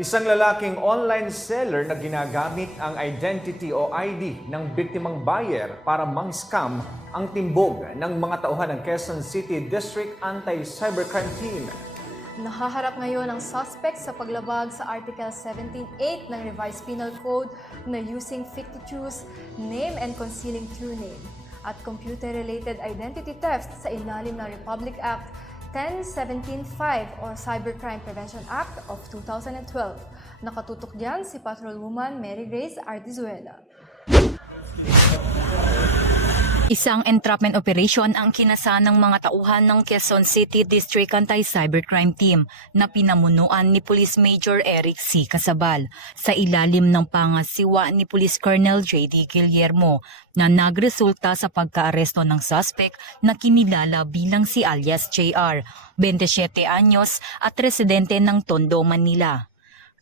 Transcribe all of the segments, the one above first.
Isang lalaking online seller na ginagamit ang identity o ID ng biktimang buyer para mang-scam ang timbog ng mga tauhan ng Quezon City District Anti-Cybercrime Team. Nahaharap ngayon ang suspect sa paglabag sa Article 17.8 ng Revised Penal Code na using fictitious name and concealing true name at computer-related identity theft sa ilalim ng Republic Act 10175 or Cybercrime Prevention Act of 2012. Nakatutok diyan si Patrolwoman Mary Grace Ardizuela. Isang entrapment operation ang kinasa ng mga tauhan ng Quezon City District Anti-Cybercrime Team na pinamunuan ni Police Major Eric C. Casabal sa ilalim ng pangasiwa ni Police Colonel J.D. Guillermo na nagresulta sa pagkaaresto ng suspect na kinilala bilang si alias JR, 27 anyos at residente ng Tondo, Manila.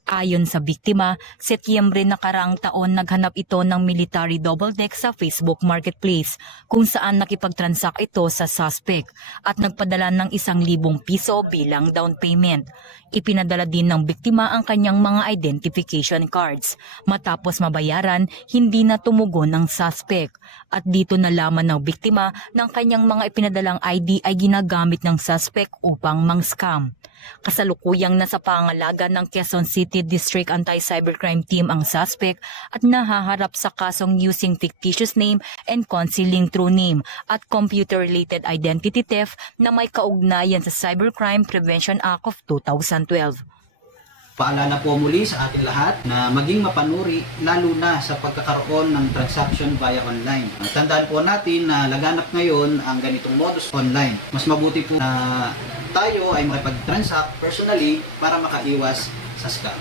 Ayon sa biktima, Setyembre nakaraang taon naghanap ito ng military double deck sa Facebook Marketplace kung saan nakipagtransact ito sa suspect at nagpadala ng 1,000 piso bilang down payment. Ipinadala din ng biktima ang kanyang mga identification cards. Matapos mabayaran, hindi na tumugon ang suspect at dito nalaman ng biktima ng kanyang mga ipinadalang ID ay ginagamit ng suspect upang mang-scam. Kasalukuyang nasa pangalaga ng Quezon City District Anti-Cybercrime Team ang suspect at nahaharap sa kasong using fictitious name and concealing true name at computer-related identity theft na may kaugnayan sa Cybercrime Prevention Act of 2012. Paalala po muli sa ating lahat na maging mapanuri lalo na sa pagkakaroon ng transaction via online. Tandaan po natin na laganap ngayon ang ganitong modus online. Mas mabuti po na tayo ay makipag-transact personally para makaiwas sa scam.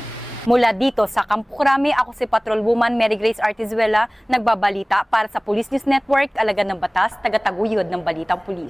Mula dito sa Campo Crame, ako si Patrolwoman Mary Grace Artizuela, nagbabalita para sa Police News Network, Alagad ng Batas, taga-taguyod ng Balitang Pulis.